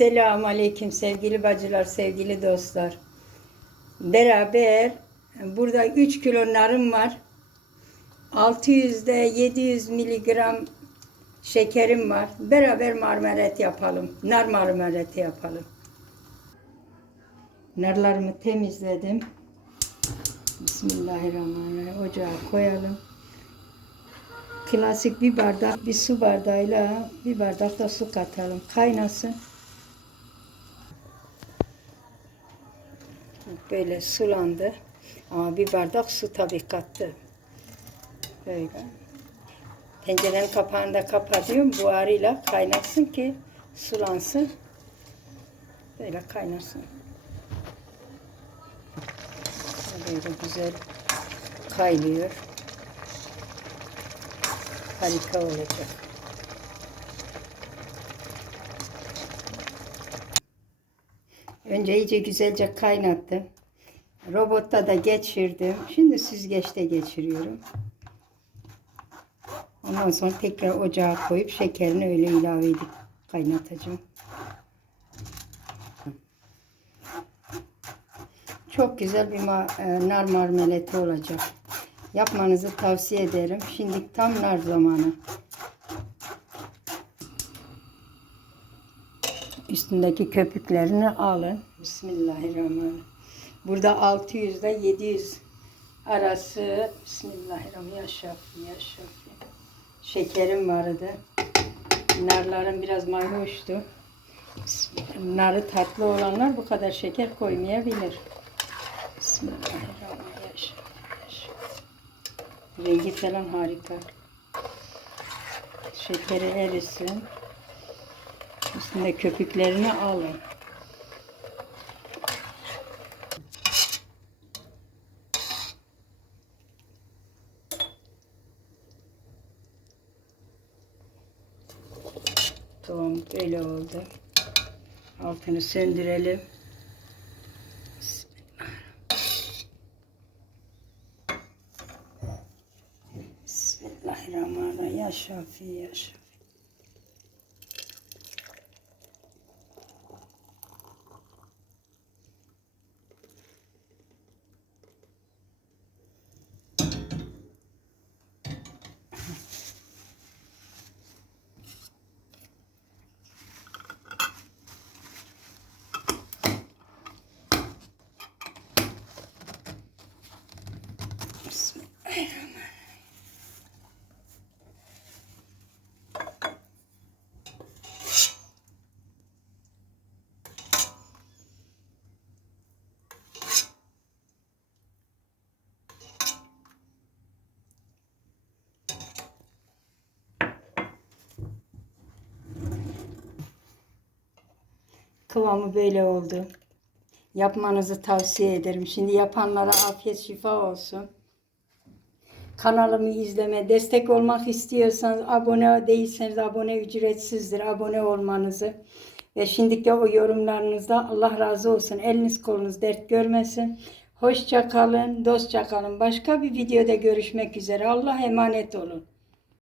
Selamun Aleyküm sevgili bacılar, sevgili dostlar. Beraber burada 3 kilo narım var. 600 de 700 miligram şekerim var. Beraber marmelat yapalım. Nar marmelatı yapalım. Narlarımı temizledim. Bismillahirrahmanirrahim. Ocağa koyalım. Klasik bir bardak, bir su bardağıyla bir bardak da su katalım. Kaynasın. Böyle sulandı. Ama bir bardak su tabii kattı. Böyle. Tencerenin kapağını da kapatıyorum. Buharıyla kaynasın ki sulansın. Böyle kaynasın. Böyle güzel kaynıyor. Harika olacak. Önce iyice güzelce kaynattım. Robotta da geçirdim. Şimdi süzgeçte geçiriyorum. Ondan sonra tekrar ocağa koyup şekerini öyle ilave edip kaynatacağım. Çok güzel bir e, nar marmeleti olacak. Yapmanızı tavsiye ederim. Şimdi tam nar zamanı. Üstündeki köpüklerini alın. Bismillahirrahmanirrahim. Burada 600 ile 700 arası Bismillahirrahmanirrahim. Ya Şafi, ya Şafi. Şekerim vardı. Narlarım biraz mayhoştu. Narı tatlı olanlar bu kadar şeker koymayabilir. Bismillahirrahmanirrahim. Rengi falan harika. Şekeri erisin. Üstünde köpüklerini alın. Tamam böyle oldu. Altını söndürelim. Bismillahirrahmanirrahim. Ya Şafi ya Şafi. Kıvamı böyle oldu. Yapmanızı tavsiye ederim. Şimdi yapanlara afiyet şifa olsun. Kanalımı izleme, destek olmak istiyorsanız abone değilseniz abone ücretsizdir. Abone olmanızı ve şimdiki o yorumlarınızda Allah razı olsun. Eliniz kolunuz dert görmesin. Hoşça kalın, dostça kalın. Başka bir videoda görüşmek üzere. Allah emanet olun.